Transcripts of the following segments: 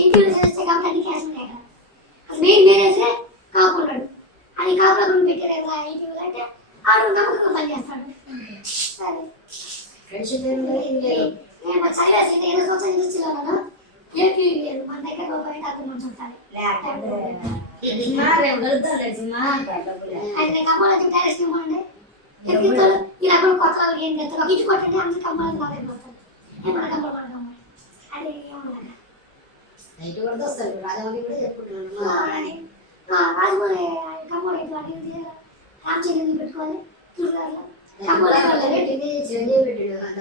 ఇంటిలో చేస్తే కాబట్టి అన్ని క్యాష్ ఉన్నాయి కదా. అసలు మెయిన్ మేనేజరే కాపున్నాడు. అది కాపులో పెట్టారు కదా ఇంటిలో అంటే ఆడు నమ్మకంగా పని చేస్తాడు. సరే ఫ్రెండ్షిప్ నేను చదివేసి 8 సంవత్సరాల నుంచి ఉన్నాను. ఏం ఫీలింగ్ లేదు. మన దగ్గర రూపాయి అక్కడ మనం చూడాలి. అయితే కమ్మాలకి డైరెక్ట్ ఇవ్వండి. ఇలా కొత్త ఏం చేస్తారు ఒక ఇంటి కొట్టండి అందరు కమ్మాలకి బాగా అయిపోతారు. ఏమన్నా కమ్మలు పడతాము అది ఏమన్నా నైట్ కూడా వస్తారు. రాజమౌళి కూడా చెప్పుకుంటున్నాను రాజమౌళి కమ్మలు ఇటువంటి రామచంద్రుని పెట్టుకోవాలి చూడాలి. చిరంజీవి పెట్టాడు అంత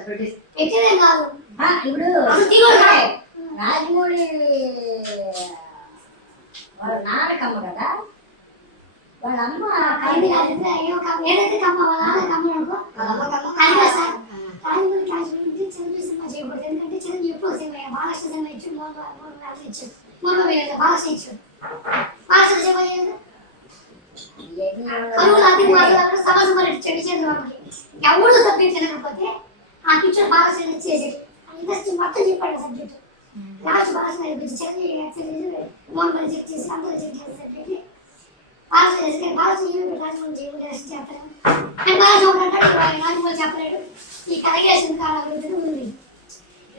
పెట్టేదే కాదు ఇప్పుడు రాజమౌళి వాళ్ళ నాన్న కమ్మ కదా, వాళ్ళ అమ్మ ఏదైతే కమ్మ వాళ్ళ నాన్న కమ్మ అనుకో sir Rajamouli cash Chiranjeevi cinema చేయకూడదు. ఎందుకంటే చిరంజీవి ఎప్పుడు సినిమా మహారాష్ట్ర సినిమా ఇచ్చాడు, ఇచ్చాడు మహారాష్ట్ర ఇచ్చాడు. మహారాష్ట్ర సినిమా సమాజం చెడు చంద్రబాబుకి ఎవరు సబ్జెక్ట్ తినకపోతే ఆ టీచర్ మహారాష్ట్ర చేసేది ఇండస్ట్రీ మొత్తం చెప్పాడు సబ్జెక్ట్. లాస్ట్ మహారాష్ట్ర మోహన్ బలి చెక్ చేసి అందరూ చెక్ చేసే సబ్జెక్ట్ మహారాష్ట్ర చేసి మహారాష్ట్ర రాజమౌళి చేయకుండా చేస్తాను అండ్ మహారాష్ట్ర రాజమౌళి చెప్పలేడు. ఈ కలగేషన్ కాలం ఉంది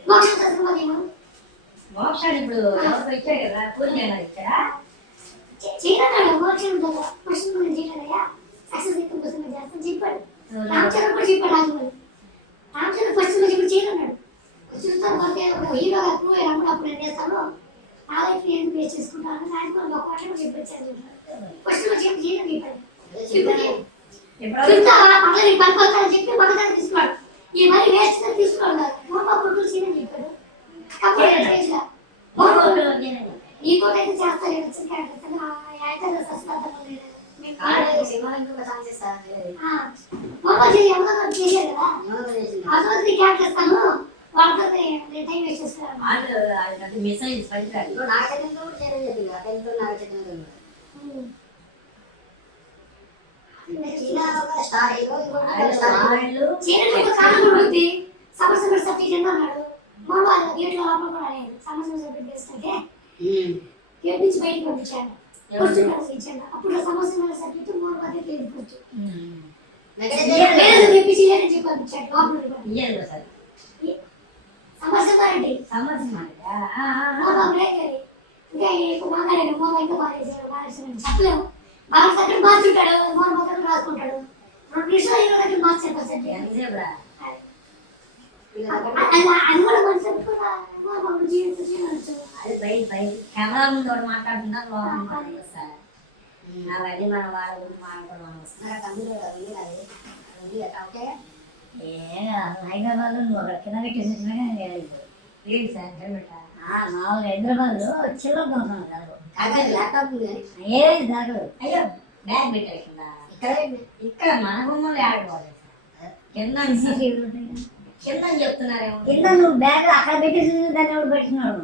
మోక్ష సినిమా మోక్షాన్ని ఇప్పుడు ఇచ్చాడు కదా, పూజ ఇచ్చాడా చేయన్నాడు. మోక్షం ఫస్ట్ చేయలేదయ్యా సక్సెస్ ఎక్కువ కోసం చేస్తాను చెప్పాడు. రామచంద్ర కూడా చెప్పాడు రాజమౌళి. రామచంద్ర ఫస్ట్ ఇప్పుడు చేయన్నాడు. చూస్తాను పోతే ఒక హీరోగా ప్రూవ్ అయ్యాడు. అప్పుడు నేను చేస్తాను నా లైఫ్ నేను పే చేసుకుంటాను రాజమౌళి ఒక మాట కూడా చెప్పొచ్చాను. ఫస్ట్ చెప్పి చేయడం చెప్పాడు మళ్ళీ పనిపోతానని చెప్పి మగదాన్ని తీసుకున్నాడు. ఈ మరి వేస్ట్ తీసుకున్నాడు. మోపప్పుడు చేయడం చెప్పాడు. నీకోటైతే చేస్తాను సస్పెండ్ చేశారు కదా అసలు క్యారెక్టర్స్తాను వాళ్ళతో టైం వేస్ట్ చేస్తాను. సమస్య సబ్జెక్ట్ అన్నాడు. మళ్ళీ గేట్లో లోపల కూడా లేదు. సమస్య సబ్జెక్ట్ చేస్తుంటే గేట్ నుంచి బయటకు పంపించాను. ఇచ్చాను అప్పుడు సమస్య సబ్జెక్ట్ మూడు పద్ధతి వెళ్ళిపోవచ్చు. చెప్పి పంపించాడు సమస్య మారండి ఇంకా మాట్లాడాడు. మోమ ఇంకా బాగా చెప్పలేము. బాగా సబ్జెక్ట్ మార్చుంటాడు. మోహన్ మొత్తం రాసుకుంటాడు. 2 నిమిషాలు 20 దగ్గర మార్చేస్తారు సబ్జెక్ట్. అది కూడా మనసు కెమెరా ముందు మాట్లాడుతున్నారు అవన్నీ మన వాళ్ళ గురించి మాట్లాడుకోవడం హైదరాబాద్ నువ్వు అక్కడ కింద పెట్టేసినా మామూలుగా హైదరాబాద్లో చిల్లర దొంగ ల్యాప్టాప్ ఏది జరగదు. అయ్యో బ్యాగ్ పెట్టారు కింద. ఇక్కడ మన బొమ్మలు ఆడుకోవాలి కింద కింద చెప్తున్నారేమో. కింద నువ్వు బ్యాగ్ అక్కడ పెట్టేసి దాన్ని ఎవరు పెట్టినాడు.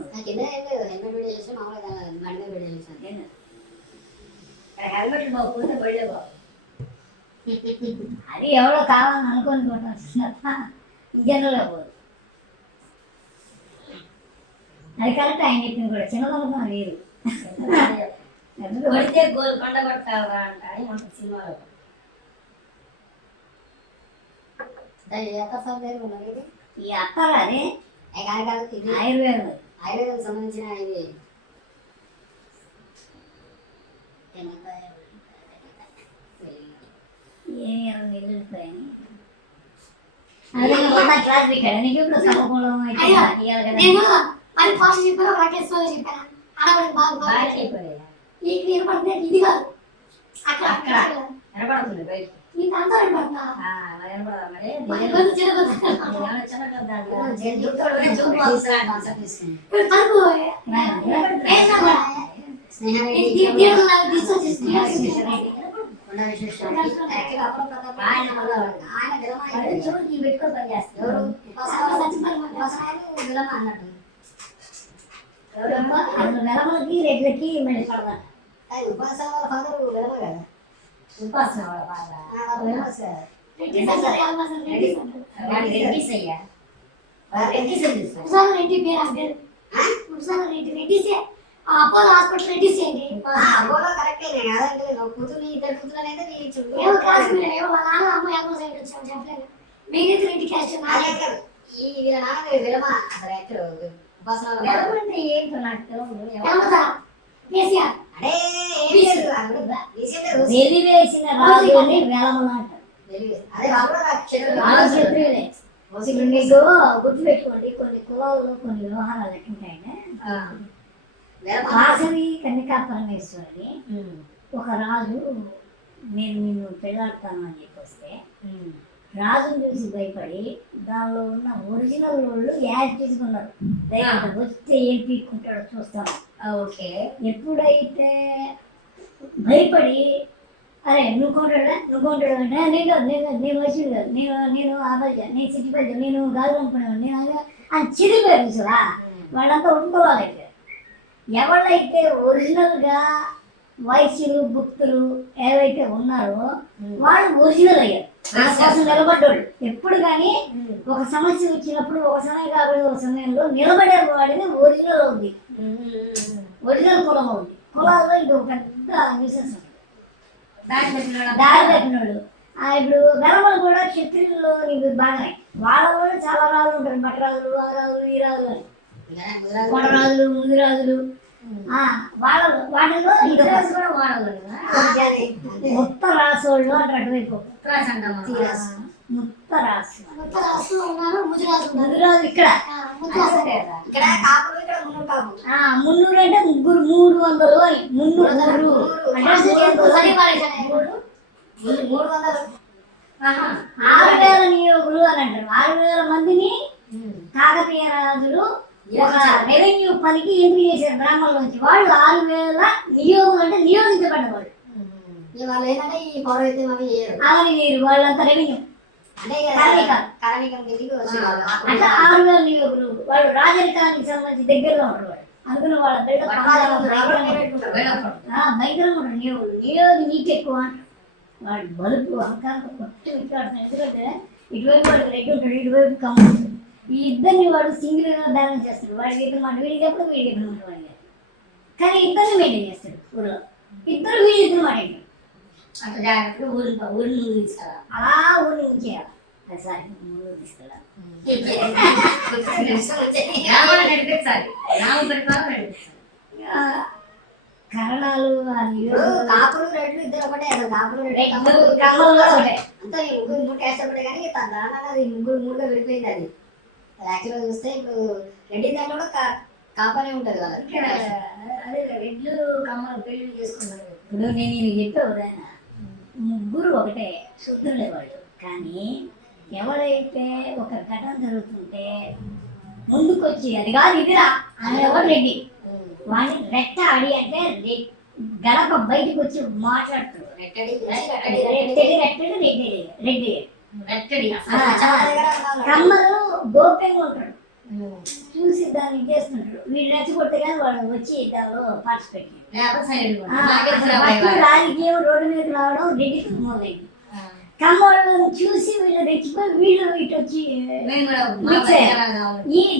హెల్మెట్ బాగుంటే బళ్ళే బాగు. అది ఎవరో కావాలని అనుకోని కొట్టాల్సిన ఇంజన్లో పోదు. అది కరెక్ట్ ఆయన చెప్పింది కూడా. చిన్నదనుకున్నా లేదు కొడితే గోల్కొండ కొట్టావా అంట అని మన సినిమాలో. ఈ అత్తలు అది ఆయుర్వేదం ఆయుర్వేదం సంబంధించిన ఇది క్లాస్ పెట్టాడు. నీకు ఇప్పుడు సమకూలం ఇది కాదు అక్కడ వినపడుతుంది బయట నెలకి రెడ్లకి మళ్ళీ పడదా ఉపాసన వాళ్ళ ఫాదర్ వెలమ కదా. ఉపాసన వాళ్ళ ఫాదర్ రెడ్డిస్ అయ్యా. రెడ్డిస్ చూసాను రెడ్డిసే అపోలో హాస్పిటల్ రెడ్డిస్ ఏంటి అపోలో కరెక్టే కాదంటే కూతురు ఇద్దరు కూతురు అనేది ఏమో క్లాస్ ఏమో వాళ్ళ నాన్న అమ్మ ఎవరో సైడ్ వచ్చాము చెప్పలేదు మీరైతే రెడ్డి క్యాస్ట్ ఈ వీళ్ళ నాన్న విలమ అసలు యాక్చువల్ ఉపాసన ఏంటో నాకు తెలియదు కేసీఆర్ అడే వెలివేసిన రాజుని వేలమలాట. అదే ఇప్పుడు మీకు గుర్తుపెట్టుకోండి, కొన్ని కులాల్లో కొన్ని వ్యవహారాలు ఎట్లుంటాయంటే వాసవి కన్నికా పరమేశ్వరి ఒక రాజు నేను నిన్ను పెళ్ళాడతాను అని చెప్పి వస్తే రాజుని చూసి భయపడి దానిలో ఉన్న ఒరిజినల్ వాళ్ళు యాడ్ తీసుకున్నారు. వస్తే ఏం పీక్కుంటాడో చూస్తాను. ఓకే ఎప్పుడైతే భయపడి అరే నువ్వు కొంటాడు అంటే నేను వచ్చి నేను ఆలోచన నేను సిటీ పెద్ద నేను గాలి అనుకునేవాడు నేను అని చిరిగిపోయారు చూసారా, వాళ్ళంతా ఒప్పుకోవాలి. ఎవరైతే ఒరిజినల్గా వైశ్యులు గుప్తులు ఏవైతే ఉన్నారో వాళ్ళు ఒరిజినల్ అయ్యారు, దానికోసం నిలబడ్డాడు. ఎప్పుడు కానీ ఒక సమస్య వచ్చినప్పుడు ఒక సమయం కాబట్టి ఒక సమయంలో నిలబడే వాడిని ఒరిజినల్ అవుతుంది, ఒరిజినల్ కులం అవుతుంది. కులాల్లో ఇది ఒక పెద్ద విశేషం. దారి పెట్టినోడు ఇప్పుడు వెలమలు కూడా క్షత్రియుల్లో నీకు బాగానే వాళ్ళలో చాలా రాజులు ఉంటారు, భట్టరాజులు ఆ రాజులు ఈ రాజులు అని కొడరాజులు ముందు రాజులు వాటిలో కూడా వాడలు మొత్త రాసోళ్ళు అంటే అటువైపు మొత్త రాసు ముదిరాజు ఇక్కడ మున్నూరు అంటే ముగ్గురు 300 అని మున్నూరు 6,000 నియోగులు అని అంటారు. 6,000 మందిని కాకతీయ రాజులు ఒక రెవెన్యూ పనికి ఎంపిక చేశారు బ్రాహ్మణుల నుంచి. వాళ్ళు 6,000 నియోగులు అంటే నియోగించబడ్డ వాళ్ళు. వాళ్ళు ఏంటంటే ఈ పౌరైతే మనం అవని వేరు వాళ్ళంతా రెవెన్యూ అంటే 6,000 నియోగులు. వాళ్ళు రాజరికానికి సంబంధించి దగ్గరలో ఉంటారు. వాళ్ళు అందుకని వాళ్ళ భయంకరంగా ఉంటారు నియోగులు. నియోగి నీకు ఎక్కువ అంటారు. వాడు బలుపు అహంకారంతో కొట్టి విట్లాడుతున్నారు. ఎందుకంటే ఇటువైపు వాడు రెడ్డి ఉంటాడు, ఇటువైపు కమ్మ ఉంటుంది. ఈ ఇద్దరిని వాడు సింగిల్గా బ్యాలెన్స్ చేస్తాడు. వాడికి ఇద్దరు మాట వీడికి ఎప్పుడు వీడికి ఇద్దరు మాట వాడికి, కానీ ఇద్దరిని మెయింటైన్ చేస్తాడు. ఊళ్ళో ఇద్దరు వీడి ఇద్దరు మాట అంత జాగ్రత్తగా ఊరిని ముందు తీసుకెళ్ళాలి. అలా ఊరిని ఉంచేయాలి. అది సార్ ముందు తీసుకెళ్ళాలి. కరణాలు కాపులు రెడ్లు ఇద్దరు ఒకటే, కాపులు అంతా ముగ్గురు టేస్ట్ ఒకటే. కానీ అది ముగ్గురుగా విడిపోయింది. అది యాక్చువల్గా చూస్తే ఇప్పుడు రెడ్డి దాంట్లో కూడా కాపనే ఉంటుంది వాళ్ళకి. అదే రెడ్లు కమ్మలు పెళ్లి చేసుకున్నారు. ఇప్పుడు నేను చెప్పావు ముగ్గురు ఒకటే సూత్రులే వాళ్ళు. కానీ ఎవరైతే ఒక ఘటన జరుగుతుంటే ముందుకొచ్చి అది కాదు ఇదిరా అనేవాడు రెడ్డి. వాడిని రెట్ట అడి అంటే గడప బయటకు వచ్చి మాట్లాడుతాడు. కమ్మలు గోప్యంగా ఉంటాడు, చూసి దాన్ని చేస్తుంటాడు. వీళ్ళు రెచ్చగొడితే కానీ వాళ్ళు వచ్చి దానిలో పార్టిసిపేట్ రాజకీయం రోడ్డు మీద రావడం రెడ్డికి మొదలైంది. కమ్మలను చూసి వీళ్ళు రెచ్చిపోయి వీళ్ళు ఇటు వచ్చి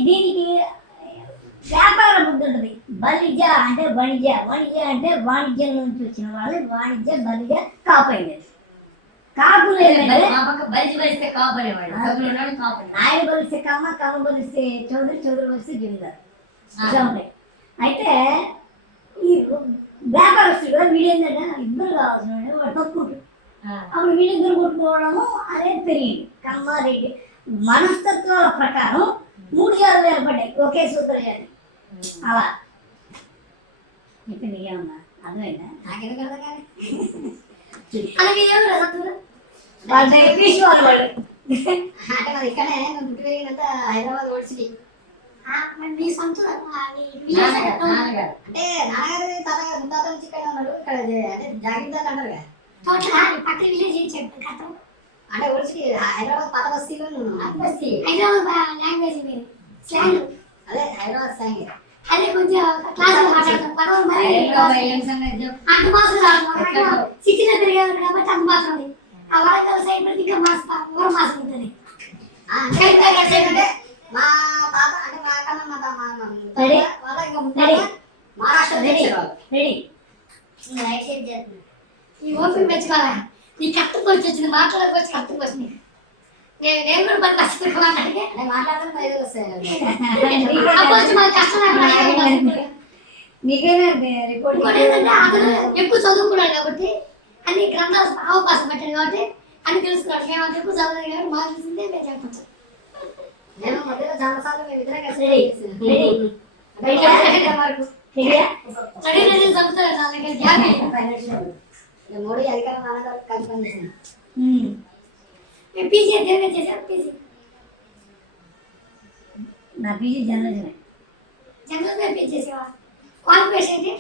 దీనికి వ్యాపార బుద్ధి ఉంటుంది. బలిజ అంటే వణిజ, వణిజ అంటే వాణిజ్యం నుంచి వచ్చిన వాళ్ళు. వాణిజ్య బలిజ కాపైంది. కాపులు ఏంటంటే నాయన బలిస్తే కమ్మ, కమ్మ బలిస్తే చౌదరి, చౌదరి బలిస్తే జమీందారు ఇట్లా ఉంటాయి. అయితే ఈ వ్యాపారస్తులు కూడా వీడేంటంటే ఇద్దరు కావాల్సిన వాడు తప్పుకుంటారు. అప్పుడు వీళ్ళిద్దరు కొట్టుకోవడము అనేది పెరిగింది. కమ్మ రెడ్డి మనస్తత్వాల ప్రకారం 3 జాతులు ఏర్పడ్డాయి ఒకే సూత్ర జాతి. అలా చెప్పింది ఏమన్నా అర్థమైందా? నాకెందుకు అర్థం కానీ వాళ్ళు వాళ్ళు అంటే మరి ఇక్కడే పుట్టి పెరిగినంత హైదరాబాద్ ఓడిచి మీ సొంత అంటే నాన్నగారు తాతగారు ముత్తాత నుంచి ఇక్కడ ఉన్నాడు. ఇక్కడ అంటే జాగ్రత్త అంటారు కదా, పక్కన విలేజ్ ఏం చెప్పారు కథ అంటే ఓడిచి హైదరాబాద్ పాత బస్తీలో బస్తీ హైదరాబాద్ లాంగ్వేజ్ మీరు స్లాంగ్ అదే హైదరాబాద్ స్లాంగ్. అదే కొంచెం క్లాస్ మాట్లాడతాం అంత మాసం సిటీలో పెరిగారు కాబట్టి అంత మాత్రం ఉంది. ఆ వరంగల్ సైడ్ ఇంకా మాసం ఊర మాసం ఉంటుంది. మా తాత అంటే మా కన్నా మా తాత రెడీ వాళ్ళ ఇంకా రెడీ మహారాష్ట్ర రెడీ తెచ్చేవాళ్ళు. రెడీ రైట్ సైడ్ చేస్తున్నారు. ఈ ఓపిక మెచ్చుకోవాలా నీ కట్టుకు వచ్చి వచ్చింది మాట్లాడకపోవచ్చు కట్టుకు వచ్చి నేను కూడా పని కష్టపడి మాట్లాడితే అంటే మాట్లాడితే మరి ఏదో వస్తాయి. అప్పుడు మన కష్టం నీకేనా రిపోర్ట్ ఇంకోటి ఏంటంటే అతను ఎక్కువ చదువుకున్నాడు కాబట్టి అన్ని గ్రంథాలు అవకాశం పెట్టాడు కాబట్టి అని తెలుసుకున్నాడు మేము అంత ఎక్కువ చదవలేదు కాబట్టి మాకు తెలిసిందే మేము చెప్పచ్చు నేను మధ్యలో చాలా సార్లు మేము ఇద్దరే కలిసి రెడీ రెడీ వరకు రెడీయా రెడీ రెడీ చదువుతాడు నా దగ్గర గ్యాప్ మోడీ అధికారం నాన్నగారు కలిసి పనిచేసింది. మేము పీజీ దేవే చేశారు పీజీ నా పీజీ జర్నలిజమే జనరల్గా పీజీ చేసేవా క్వాలిఫికేషన్ ఏంటి